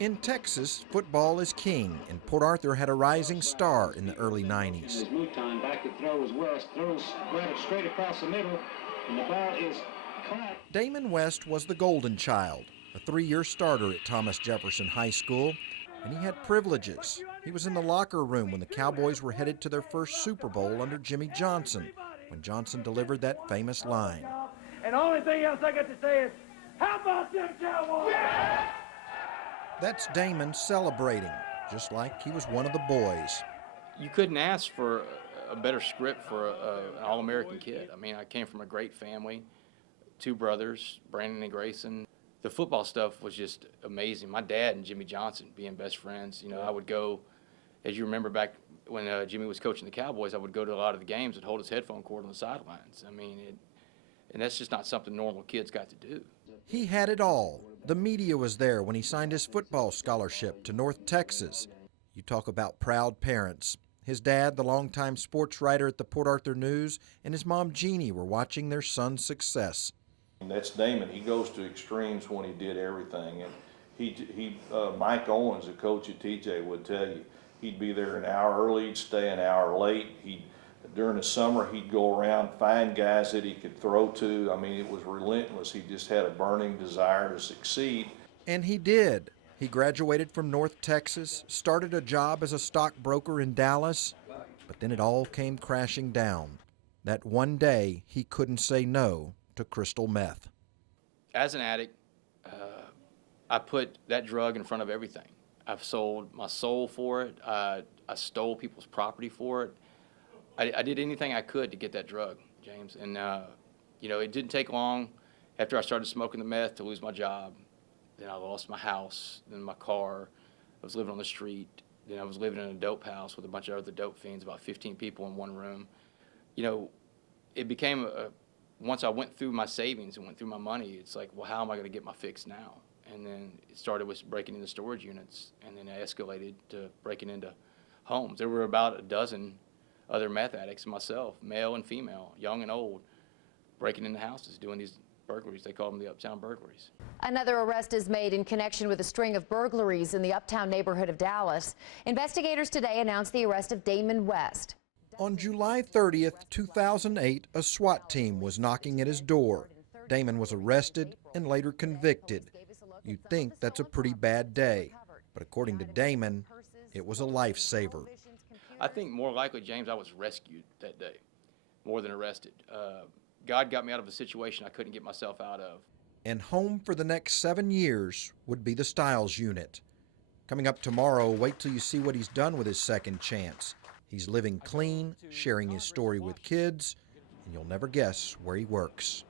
In Texas, football is king, and Port Arthur had a rising star in the early 90s. His move time, back to throw is West, throws Grant straight across the middle, and the ball is caught. Damon West was the golden child, a 3-year starter at Thomas Jefferson High School, and he had privileges. He was in the locker room when the Cowboys were headed to their first Super Bowl under Jimmy Johnson, when Johnson delivered that famous line. And the only thing else I got to say is, how about them Cowboys? Yeah! That's Damon celebrating, just like he was one of the boys. You couldn't ask for a better script for an All-American kid. I mean, I came from a great family, 2 brothers, Brandon and Grayson. The football stuff was just amazing. My dad and Jimmy Johnson being best friends. You know, I would go, as you remember back when Jimmy was coaching the Cowboys, I would go to a lot of the games and hold his headphone cord on the sidelines. I mean, and that's just not something normal kids got to do. He had it all. The media was there when he signed his football scholarship to North Texas. You talk about proud parents. His dad, the longtime sports writer at the Port Arthur News, and his mom, Jeannie, were watching their son's success. That's Damon. He goes to extremes when he did everything. And Mike Owens, the coach at TJ, would tell you, he'd be there an hour early, he'd stay an hour late. During the summer, he'd go around, find guys that he could throw to. I mean, it was relentless. He just had a burning desire to succeed. And he did. He graduated from North Texas, started a job as a stockbroker in Dallas, but then it all came crashing down. That one day, he couldn't say no to crystal meth. As an addict, I put that drug in front of everything. I've sold my soul for it. I stole people's property for it. I did anything I could to get that drug, James. And, you know, it didn't take long after I started smoking the meth to lose my job. Then I lost my house, then my car. I was living on the street. Then I was living in a dope house with a bunch of other dope fiends, about 15 people in one room. You know, it became once I went through my savings and went through my money, it's like, well, how am I going to get my fix now? And then it started with breaking into storage units, and then it escalated to breaking into homes. There were about a dozen other meth addicts and myself, male and female, young and old, breaking into houses, doing these burglaries. They call them the uptown burglaries. Another arrest is made in connection with a string of burglaries in the uptown neighborhood of Dallas. Investigators today announced the arrest of Damon West. On July 30th, 2008, a SWAT team was knocking at his door. Damon was arrested and later convicted. You'd think that's a pretty bad day, but according to Damon, it was a lifesaver. I think more likely, James, I was rescued that day, more than arrested. God got me out of a situation I couldn't get myself out of. And home for the next 7 years would be the Stiles unit. Coming up tomorrow, wait till you see what he's done with his second chance. He's living clean, sharing his story with kids, and you'll never guess where he works.